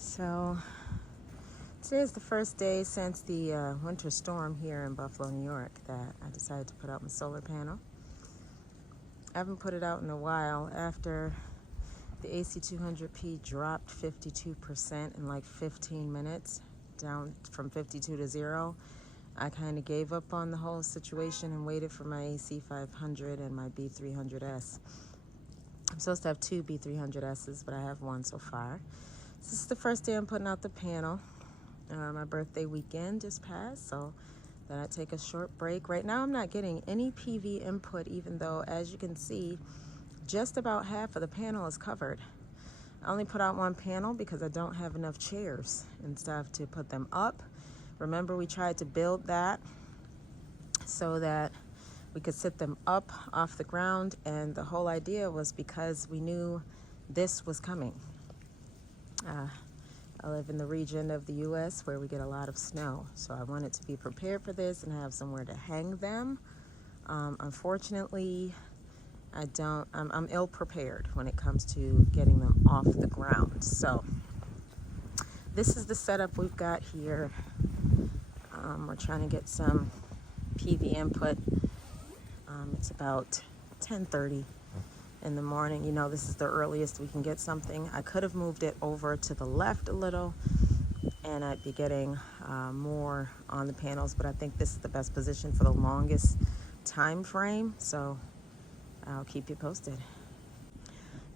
So today is the first day since the winter storm here in Buffalo, New York, that I decided to put out my solar panel. I haven't put it out in a while after the AC500P dropped 52% in like 15 minutes, down from 52 to 0. I kind of gave up on the whole situation and waited for my AC500 and my B300S. I'm supposed to have two B300Ss, but I have one so far. This is the first day I'm putting out the panel. My birthday weekend just passed, so then I take a short break. Right now I'm not getting any PV input, even though, as you can see, just about half of the panel is covered. I only put out one panel because I don't have enough chairs and stuff to put them up. Remember, we tried to build that so that we could sit them up off the ground, and the whole idea was because we knew this was coming. I live in the region of the U.S. where we get a lot of snow, so I wanted to be prepared for this and have somewhere to hang them. Unfortunately, I'm ill prepared when it comes to getting them off the ground. So this is the setup we've got here. We're trying to get some PV input. It's about 10:30 in the morning. You know, this is the earliest we can get something. I could have moved it over to the left a little and I'd be getting more on the panels, but I think this is the best position for the longest time frame, so I'll keep you posted.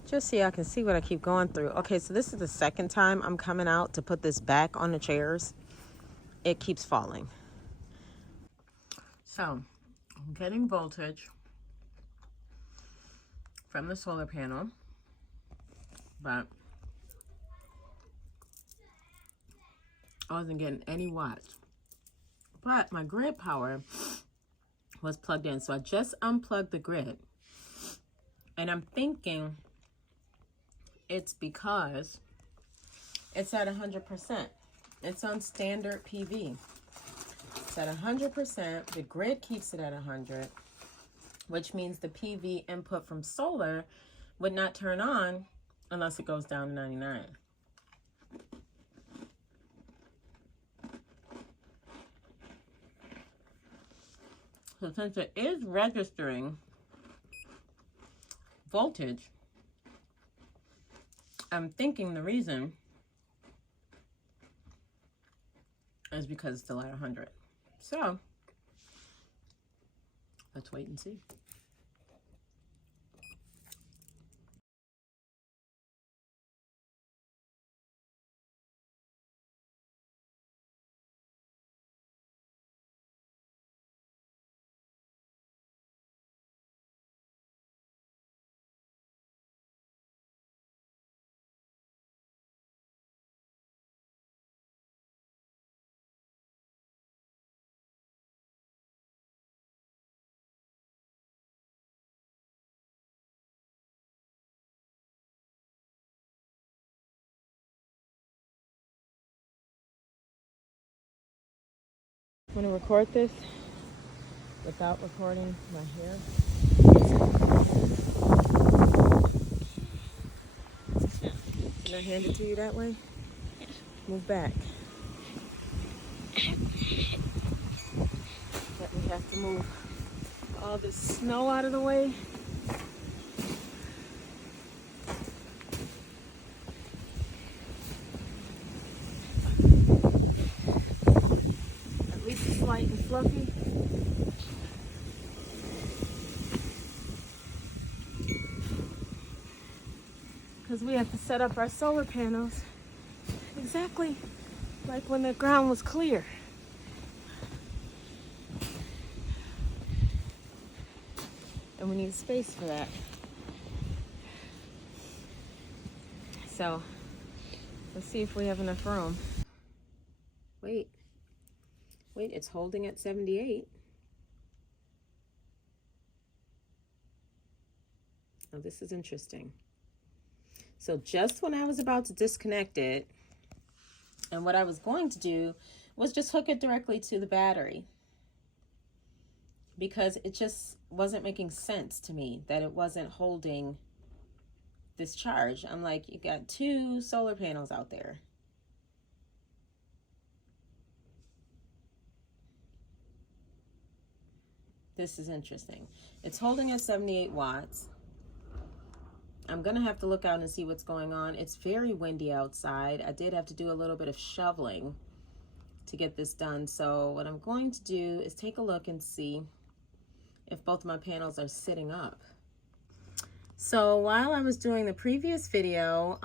Just so y'all can see what I keep going through. Okay, so this is the second time I'm coming out to put this back on the chairs. It keeps falling. So I'm getting voltage from the solar panel, but I wasn't getting any watts. But my grid power was plugged in, so I just unplugged the grid, and I'm thinking it's because it's at 100%. It's on standard PV. It's at 100%. The grid keeps it at 100, which means the PV input from solar would not turn on unless it goes down to 99. So since it is registering voltage, I'm thinking the reason is because it's still at 100. So let's wait and see. I'm going to record this without recording my hair. Can I hand it to you that way? Move back. But we have to move all this snow out of the way. At least it's light and fluffy. Because we have to set up our solar panels exactly like when the ground was clear. And we need space for that. So let's see if we have enough room. Wait, it's holding at 78. Oh, this is interesting. So just when I was about to disconnect it, and what I was going to do was just hook it directly to the battery, because it just wasn't making sense to me that it wasn't holding this charge. I'm like, you got two solar panels out there. This is interesting. It's holding at 78 watts. I'm going to have to look out and see what's going on. It's very windy outside. I did have to do a little bit of shoveling to get this done. So what I'm going to do is take a look and see if both of my panels are sitting up. So while I was doing the previous video,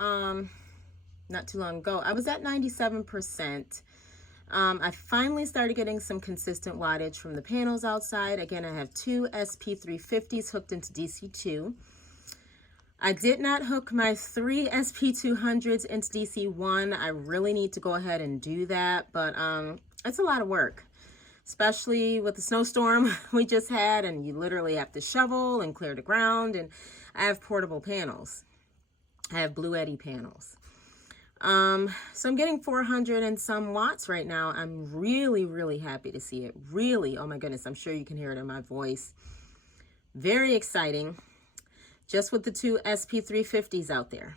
not too long ago, I was at 97%. I finally started getting some consistent wattage from the panels outside. Again, I have two SP350s hooked into DC2. I did not hook my three SP200s into DC1. I really need to go ahead and do that, but it's a lot of work, especially with the snowstorm we just had, and you literally have to shovel and clear the ground. And I have portable panels. I have Bluetti panels. So I'm getting 400 and some watts right now. I'm really, really happy to see it. Really, oh my goodness, I'm sure you can hear it in my voice. Very exciting. Just with the two SP350s out there.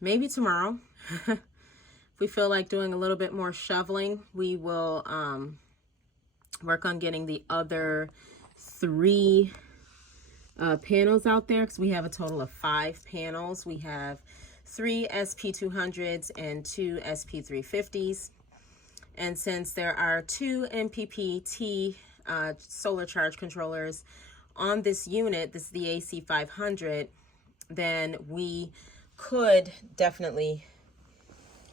Maybe tomorrow, if we feel like doing a little bit more shoveling, we will work on getting the other three panels out there, because we have a total of 5 panels. We have 3 SP200s and 2 SP350s. And since there are 2 MPPT solar charge controllers on this unit, this is the AC500, then we could definitely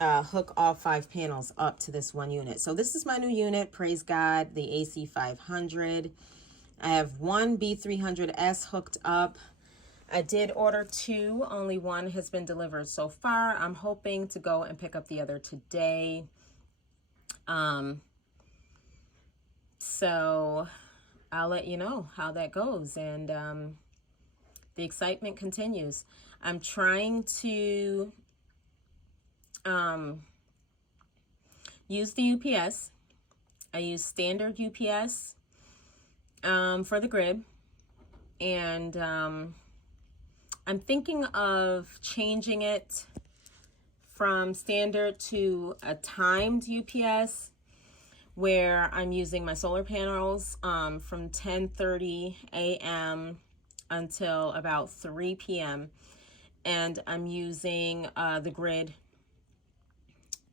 hook all 5 panels up to this one unit. So this is my new unit, praise God, the AC500. I have one B300S hooked up. I did order 2, only 1 has been delivered so far. I'm hoping to go and pick up the other today. So I'll let you know how that goes, and the excitement continues. I'm trying to use the UPS. I use standard UPS for the grid, and I'm thinking of changing it from standard to a timed UPS, where I'm using my solar panels from 10:30 a.m. until about 3 p.m. and I'm using the grid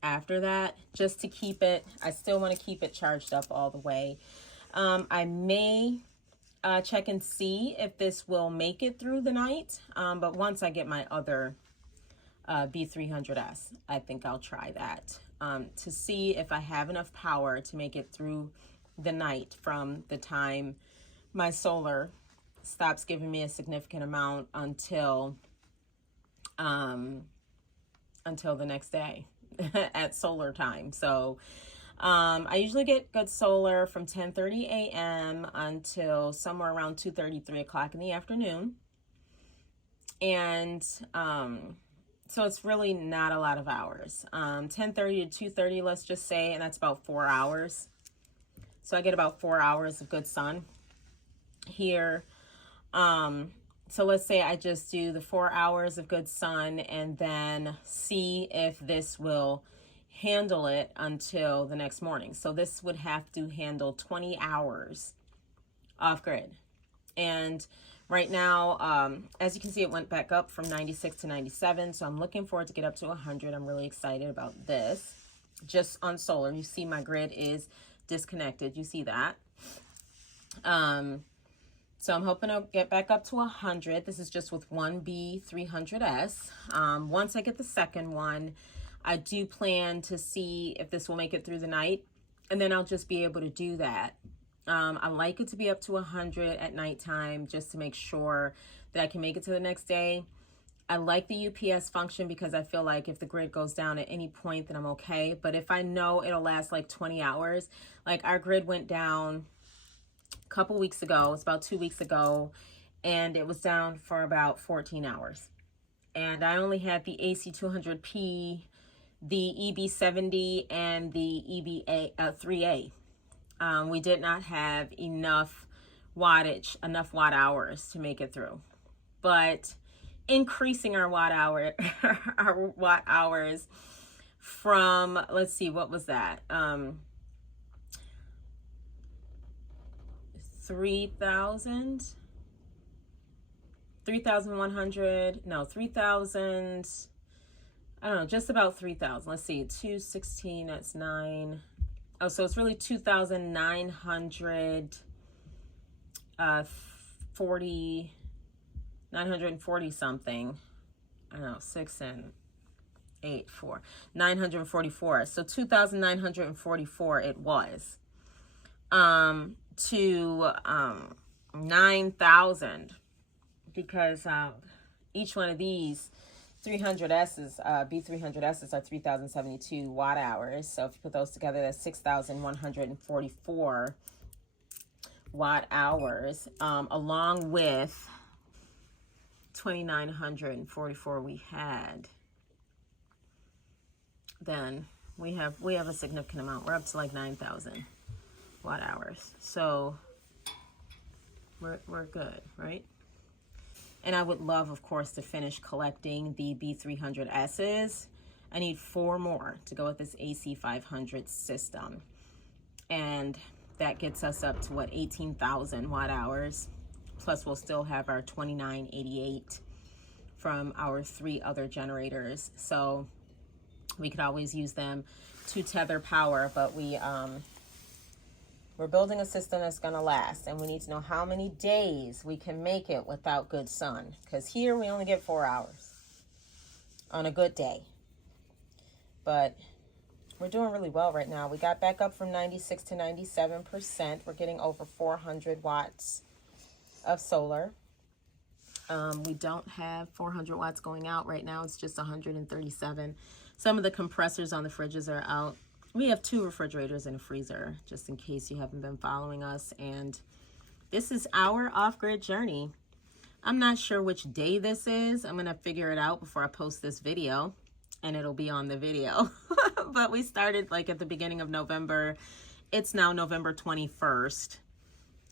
after that, just to keep it, I still want to keep it charged up all the way. I may check and see if this will make it through the night, but once I get my other B300S, I think I'll try that to see if I have enough power to make it through the night from the time my solar stops giving me a significant amount until the next day at solar time. So I usually get good solar from 10:30 a.m. until somewhere around 2:30, 3 o'clock in the afternoon. And so it's really not a lot of hours. 10:30 to 2:30, let's just say, and that's about 4 hours. So I get about 4 hours of good sun here. So let's say I just do the 4 hours of good sun and then see if this will handle it until the next morning. So this would have to handle 20 hours off grid. And right now, as you can see, it went back up from 96 to 97. So I'm looking forward to get up to 100. I'm really excited about this. Just on solar, you see my grid is disconnected. You see that. So I'm hoping to get back up to 100. This is just with one B300S. Once I get the second one, I do plan to see if this will make it through the night, and then I'll just be able to do that. I like it to be up to 100 at nighttime just to make sure that I can make it to the next day. I like the UPS function because I feel like if the grid goes down at any point, then I'm okay. But if I know it'll last like 20 hours, like our grid went down a couple weeks ago, it's about 2 weeks ago, and it was down for about 14 hours. And I only had the AC200P, the EB70, and the EB3A. We did not have enough wattage, enough watt hours to make it through. But increasing our watt hours from, let's see, what was that? 3,000, 3,100, no, 3,000, I don't know, just about 3,000. Let's see, 216, that's 9. Oh, so it's really 2,900, 940 something. I don't know, 6 and 8, 4, 944. So 2,944 it was. To 9,000, because each one of these 300Ss, B300Ss are 3,072 watt hours. So if you put those together, that's 6,144 watt hours, along with 2,944 we had. Then we have a significant amount. We're up to like 9,000 watt hours. So we're good, right? And I would love, of course, to finish collecting the B300Ss. I need 4 more to go with this AC500 system. And that gets us up to what, 18,000 watt hours. Plus we'll still have our 2988 from our 3 other generators. So we could always use them to tether power, but we're building a system that's gonna last, and we need to know how many days we can make it without good sun, because here we only get 4 hours on a good day. But we're doing really well right now. We got back up from 96 to 97%. We're getting over 400 watts of solar. We don't have 400 watts going out right now. It's just 137. Some of the compressors on the fridges are out. We have 2 refrigerators and a freezer, just in case you haven't been following us. And this is our off-grid journey. I'm not sure which day this is. I'm gonna figure it out before I post this video, and it'll be on the video. But we started like at the beginning of November. It's now November 21st.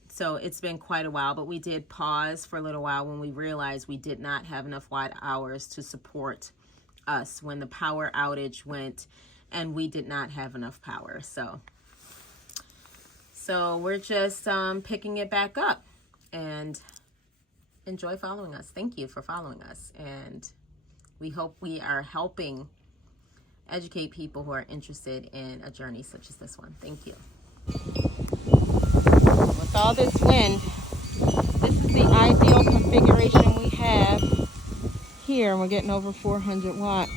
So it's been quite a while, but we did pause for a little while when we realized we did not have enough watt hours to support us when the power outage went and we did not have enough power. So we're just picking it back up, and enjoy following us. Thank you for following us, and we hope we are helping educate people who are interested in a journey such as this one. Thank you. With all this wind, this is the ideal configuration we have here. We're getting over 400 watts.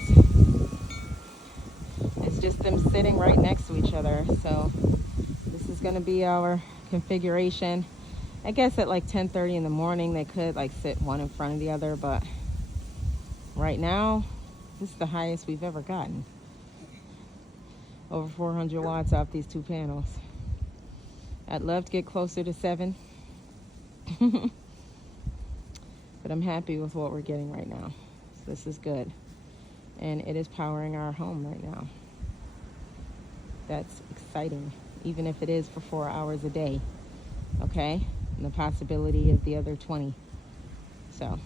It's just them sitting right next to each other. So this is going to be our configuration. I guess at like 10:30 in the morning they could like sit one in front of the other, but right now this is the highest we've ever gotten. Over 400 watts off these 2 panels. I'd love to get closer to 7. But I'm happy with what we're getting right now. So this is good. And it is powering our home right now. That's exciting, even if it is for 4 hours a day. Okay? And the possibility of the other 20. So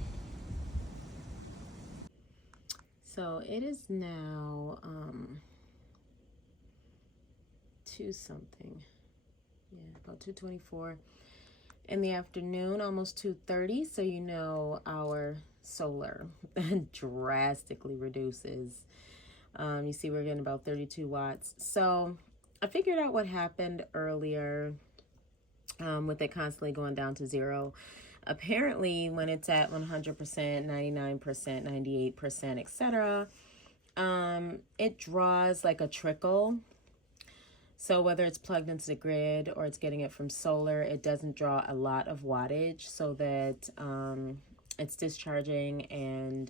it is now 2 something. Yeah, about 2:24 in the afternoon, almost 2:30. So you know our solar drastically reduces. You see we're getting about 32 watts. So I figured out what happened earlier with it constantly going down to 0. Apparently when it's at 100%, 99%, 98%, etc., it draws like a trickle. So whether it's plugged into the grid or it's getting it from solar, it doesn't draw a lot of wattage, so that it's discharging and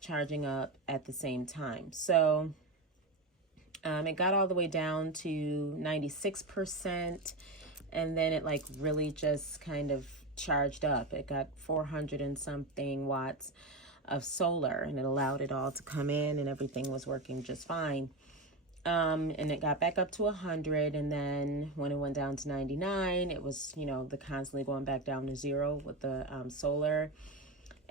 charging up at the same time. So it got all the way down to 96%, and then it like really just kind of charged up. It got 400 and something watts of solar, and it allowed it all to come in, and everything was working just fine. And it got back up to 100, and then when it went down to 99, it was, you know, the constantly going back down to 0 with the solar.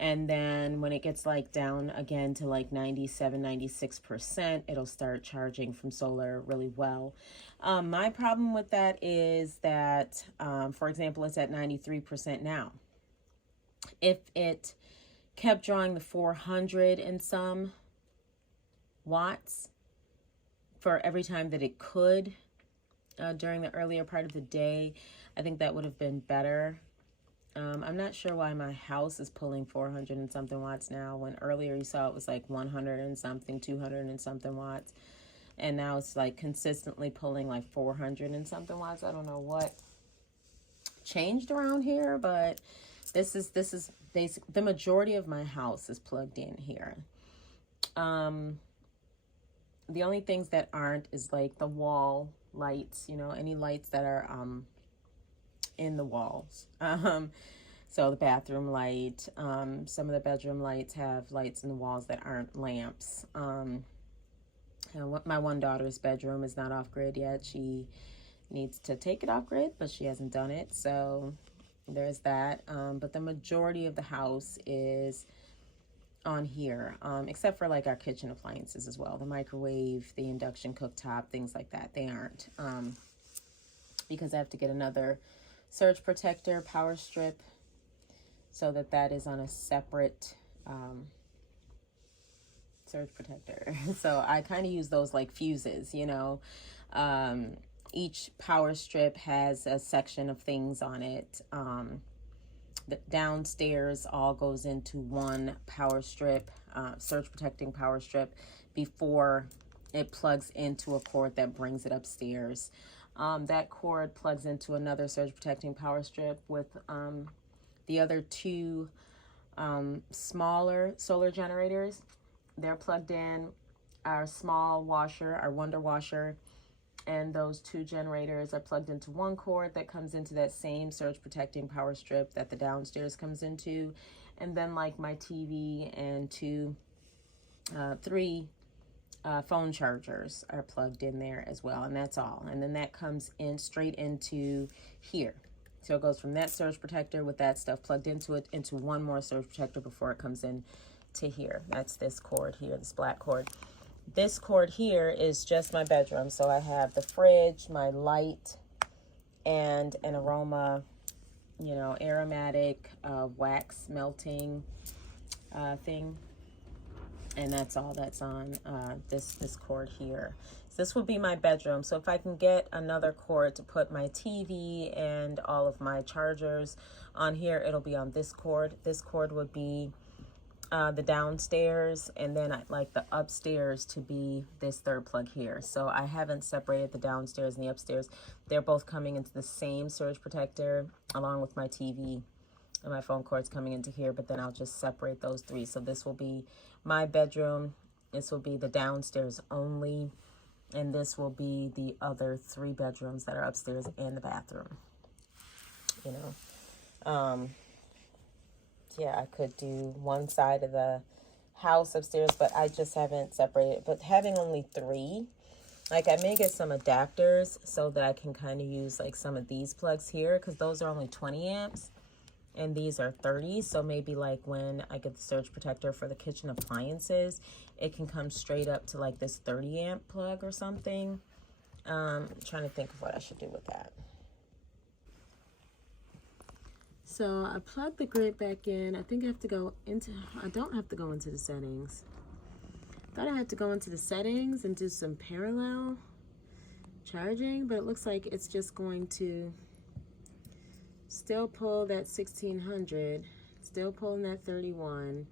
And then when it gets like down again to like 97, 96%, it'll start charging from solar really well. My problem with that is that, for example, it's at 93% now. If it kept drawing the 400 and some watts for every time that it could during the earlier part of the day, I think that would have been better. I'm not sure why my house is pulling 400 and something watts now, when earlier you saw it was like 100 and something, 200 and something watts. And now it's like consistently pulling like 400 and something watts. I don't know what changed around here, but this is basic. The majority of my house is plugged in here. The only things that aren't is like the wall lights, you know, any lights that are in the walls. So the bathroom light, some of the bedroom lights have lights in the walls that aren't lamps. My one daughter's bedroom is not off grid yet. She needs to take it off grid, but she hasn't done it. So there's that. But the majority of the house is on here, except for like our kitchen appliances as well. The microwave, the induction cooktop, things like that. They aren't, because I have to get another surge protector power strip so that is on a separate surge protector. So I kind of use those like fuses, you know. Each power strip has a section of things on it. The downstairs all goes into one power strip, surge protecting power strip, before it plugs into a cord that brings it upstairs. That cord plugs into another surge protecting power strip with the other two smaller solar generators. They're plugged in. Our small washer, our Wonder washer, and those two generators are plugged into one cord that comes into that same surge protecting power strip that the downstairs comes into. And then like my TV and three phone chargers are plugged in there as well, and that's all. And then that comes in straight into here. So it goes from that surge protector with that stuff plugged into it into one more surge protector before it comes in to here. That's this cord here, this black cord. This cord here is just my bedroom. So I have the fridge, my light, and an aroma, you know, aromatic wax melting thing. And that's all that's on this cord here. So this would be my bedroom. So if I can get another cord to put my TV and all of my chargers on here, it'll be on this cord. This cord would be the downstairs, and then I'd like the upstairs to be this third plug here. So I haven't separated the downstairs and the upstairs. They're both coming into the same surge protector along with my TV, and my phone cord's coming into here, but then I'll just separate those three. So this will be my bedroom, this will be the downstairs only, and this will be the other 3 bedrooms that are upstairs and the bathroom, you know. Yeah, I could do one side of the house upstairs, but I just haven't separated. But having only 3, like I may get some adapters so that I can kind of use like some of these plugs here, because those are only 20 amps and these are 30. So maybe like when I get the surge protector for the kitchen appliances, it can come straight up to like this 30 amp plug or something. I'm trying to think of what I should do with that. So I plugged the grid back in. I think I have to go into, I don't have to go into the settings. I thought I had to go into the settings and do some parallel charging, but it looks like it's just going to still pull that 1600, still pulling that 31.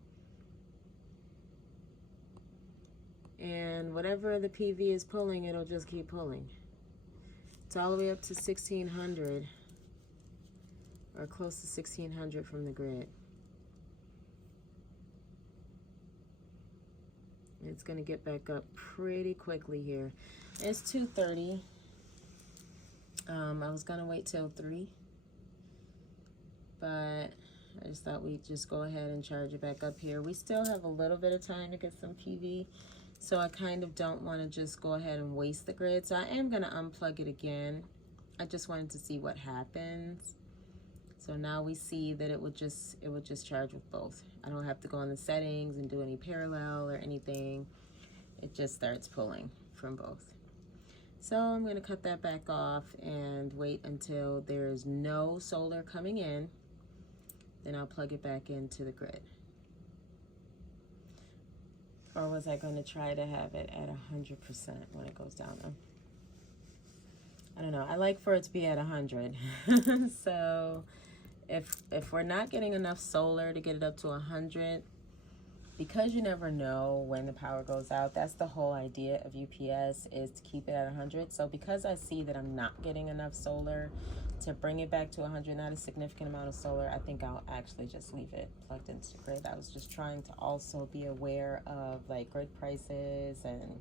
And whatever the PV is pulling, it'll just keep pulling. It's all the way up to 1600. Or close to 1600 from the grid. It's going to get back up pretty quickly here. It's 2:30. I was going to wait till 3, but I just thought we'd just go ahead and charge it back up here. We still have a little bit of time to get some PV, so I kind of don't want to just go ahead and waste the grid. So I am going to unplug it again. I just wanted to see what happens. So now we see that it would just charge with both. I don't have to go in the settings and do any parallel or anything. It just starts pulling from both. So I'm going to cut that back off and wait until there's no solar coming in. Then I'll plug it back into the grid. Or was I going to try to have it at 100% when it goes down? I don't know. I like for it to be at 100. So if we're not getting enough solar to get it up to 100, because you never know when the power goes out, that's the whole idea of UPS, is to keep it at 100. So because I see that I'm not getting enough solar to bring it back to 100, not a significant amount of solar, I think I'll actually just leave it plugged into the grid. I was just trying to also be aware of like grid prices and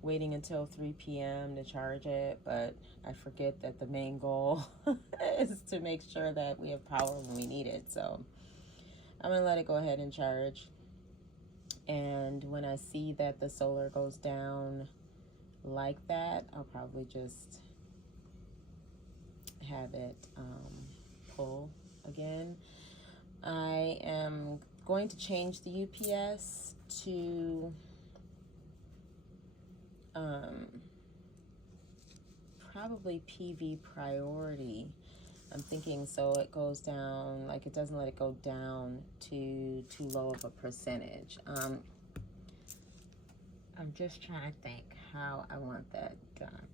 waiting until 3 p.m. to charge it, but I forget that the main goal is to make sure that we have power when we need it. So I'm gonna let it go ahead and charge. And when I see that the solar goes down like that, I'll probably just have it pull again. I am going to change the UPS to probably PV priority. I'm thinking so it goes down, like it doesn't let it go down to too low of a percentage. I'm just trying to think how I want that done.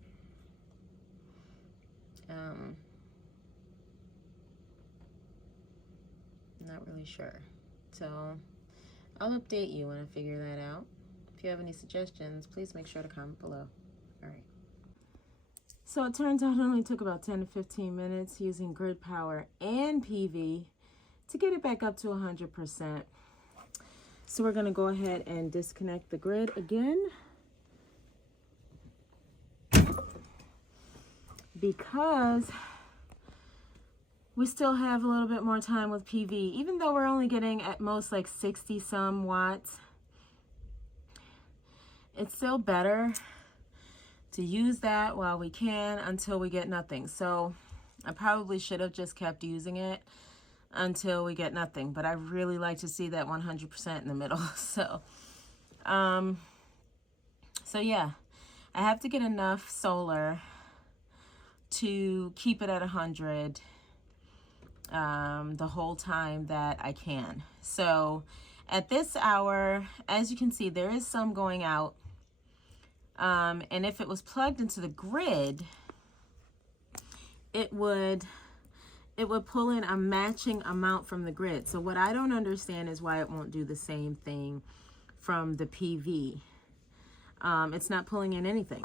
Not really sure. So I'll update you when I figure that out. If you have any suggestions, please make sure to comment below. All right. So it turns out it only took about 10 to 15 minutes using grid power and PV to get it back up to 100%. So we're going to go ahead and disconnect the grid again, because we still have a little bit more time with PV. Even though we're only getting at most like 60 some watts, it's still better to use that while we can until we get nothing. So I probably should have just kept using it until we get nothing, but I really like to see that 100% in the middle. So yeah, I have to get enough solar to keep it at 100 the whole time that I can. So at this hour, as you can see, there is some going out. And if it was plugged into the grid, it would pull in a matching amount from the grid. So what I don't understand is why it won't do the same thing from the PV. It's not pulling in anything.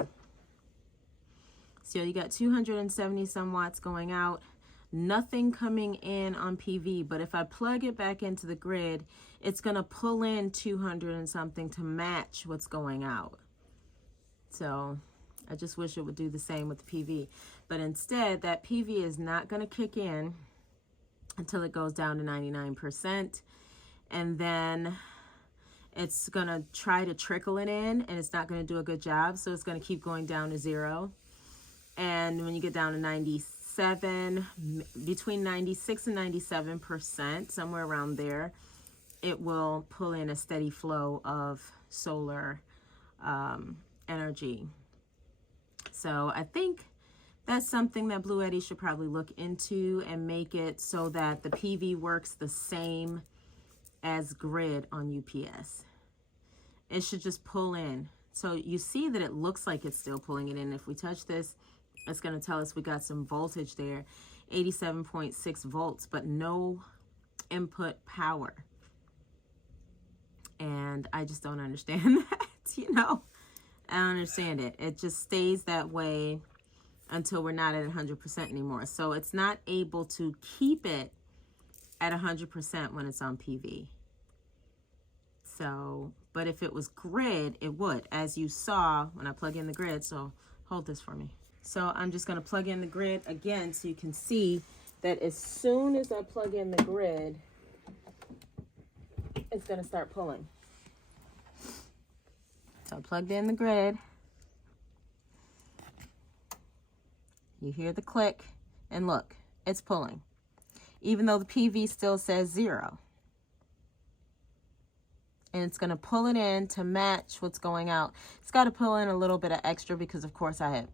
So you got 270 some watts going out, nothing coming in on PV. But if I plug it back into the grid, it's going to pull in 200 and something to match what's going out. So I just wish it would do the same with the PV. But instead, that PV is not going to kick in until it goes down to 99%. And then it's going to try to trickle it in, and it's not going to do a good job. So it's going to keep going down to 0. And when you get down to 97, between 96 and 97%, somewhere around there, it will pull in a steady flow of solar energy. So I think that's something that Bluetti should probably look into and make it so that the PV works the same as grid on UPS. It should just pull in. So you see that it looks like it's still pulling it in. If we touch this, it's going to tell us we got some voltage there, 87.6 volts, but no input power. And I just don't understand that, you know. I don't understand it. It just stays that way until we're not at 100% anymore. So it's not able to keep it at 100% when it's on PV. So, but if it was grid, it would, as you saw when I plug in the grid. So hold this for me. So I'm just going to plug in the grid again so you can see that as soon as I plug in the grid, it's going to start pulling. So I plugged in the grid. You hear the click, and look, it's pulling. even though the PV still says 0. And it's going to pull it in to match what's going out. It's got to pull in a little bit of extra because, of course, I had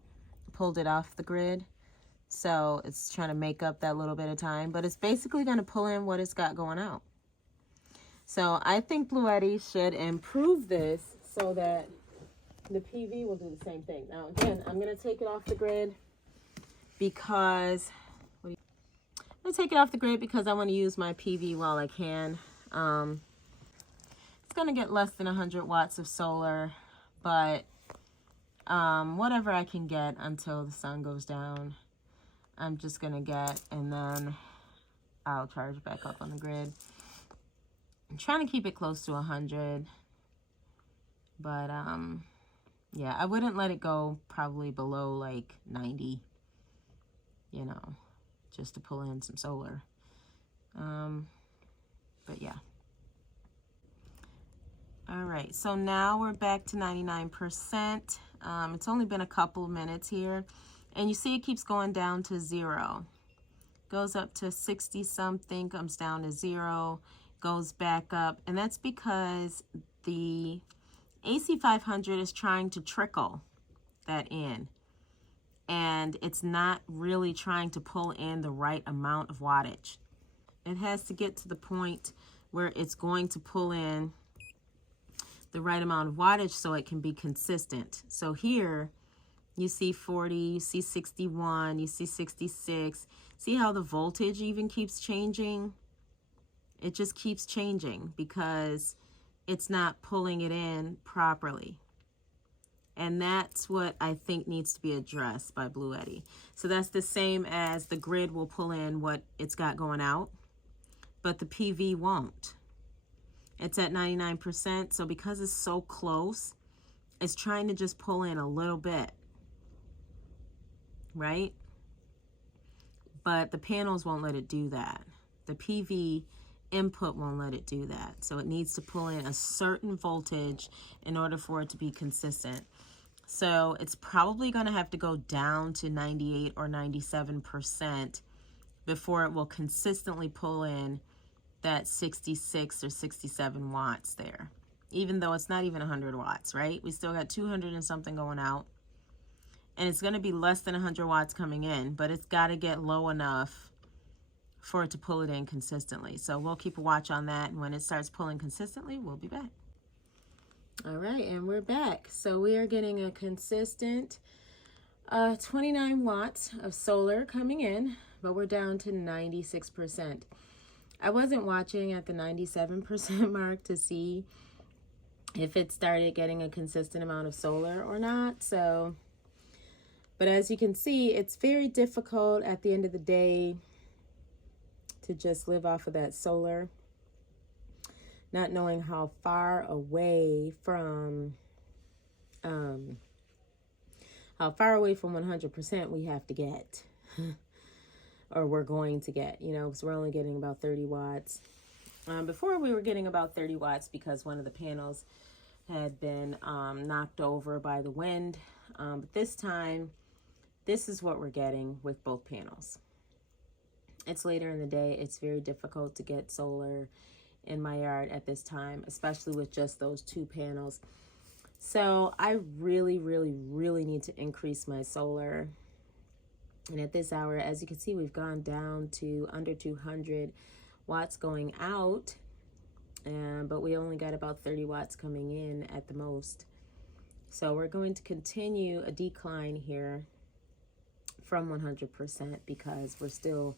pulled it off the grid. So it's trying to make up that little bit of time. But it's basically going to pull in what it's got going out. So I think Bluetti should improve this so that the PV will do the same thing. Now, again, I'm going to take it off the grid because... I'm going to take it off the grid because I want to use my PV while I can. It's going to get less than 100 watts of solar, but whatever I can get until the sun goes down, I'm just going to get, and then I'll charge back up on the grid. I'm trying to keep it close to 100, but yeah, I wouldn't let it go probably below like 90, you know, just to pull in some solar. But yeah. All right, so now we're back to 99%. It's only been a couple minutes here, and you see it keeps going down to 0. Goes up to 60 something, comes down to 0, goes back up, and that's because the AC500 is trying to trickle that in, and it's not really trying to pull in the right amount of wattage. It has to get to the point where it's going to pull in the right amount of wattage so it can be consistent. So here you see 40, you see 61, you see 66. See how the voltage even keeps changing? It just keeps changing because it's not pulling it in properly. And that's what I think needs to be addressed by Bluetti. So that's the same as the grid will pull in what it's got going out, but the PV won't. It's at 99%, so because it's so close, it's trying to just pull in a little bit, right? But the panels won't let it do that. The PV input won't let it do that. So it needs to pull in a certain voltage in order for it to be consistent. So it's probably going to have to go down to 98 or 97% before it will consistently pull in that 66 or 67 watts there, even though it's not even 100 watts, right? We still got 200 and something going out, and it's going to be less than 100 watts coming in, but it's got to get low enough for it to pull it in consistently. So we'll keep a watch on that, and when it starts pulling consistently, we'll be back. All right, and we're back. So we are getting a consistent 29 watts of solar coming in, but we're down to 96%. I wasn't watching at the 97% mark to see if it started getting a consistent amount of solar or not. So, but as you can see, it's very difficult at the end of the day to just live off of that solar, not knowing how far away from 100% we have to get. Or we're going to get, you know, because we're only getting about 30 watts. Before we were getting about 30 watts because one of the panels had been knocked over by the wind. But this time, this is what we're getting with both panels. It's later in the day. It's very difficult to get solar in my yard at this time, especially with just those 2 panels. So I really, really, really need to increase my solar. And at this hour, as you can see, we've gone down to under 200 watts going out, but we only got about 30 watts coming in at the most. So we're going to continue a decline here from 100% because we're still,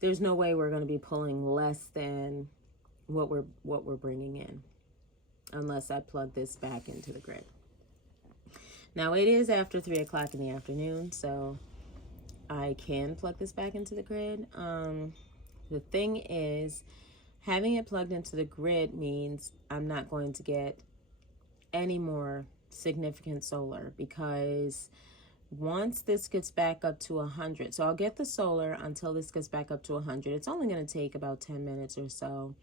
there's no way we're going to be pulling less than what we're bringing in unless I plug this back into the grid. Now it is after 3 o'clock in the afternoon, so I can plug this back into the grid. The thing is, having it plugged into the grid means I'm not going to get any more significant solar because once this gets back up to 100, so I'll get the solar until this gets back up to 100. It's only going to take about 10 minutes or so.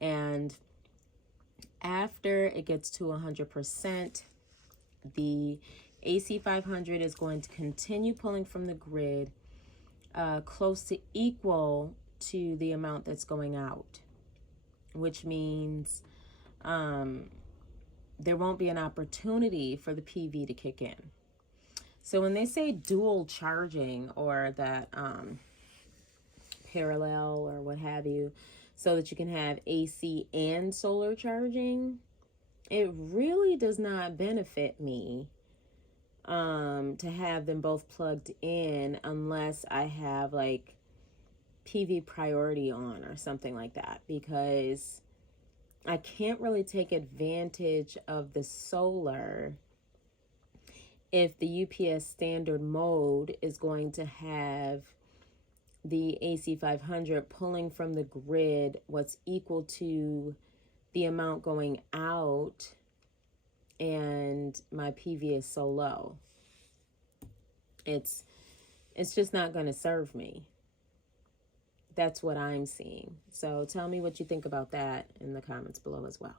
And after it gets to 100%, the AC500 is going to continue pulling from the grid close to equal to the amount that's going out, which means there won't be an opportunity for the PV to kick in. So when they say dual charging, or that parallel or what have you, so that you can have AC and solar charging, it really does not benefit me to have them both plugged in unless I have like PV priority on or something like that, because I can't really take advantage of the solar if the UPS standard mode is going to have the AC500 pulling from the grid what's equal to the amount going out, and my PV is so low. It's just not going to serve me. That's what I'm seeing. So tell me what you think about that in the comments below as well.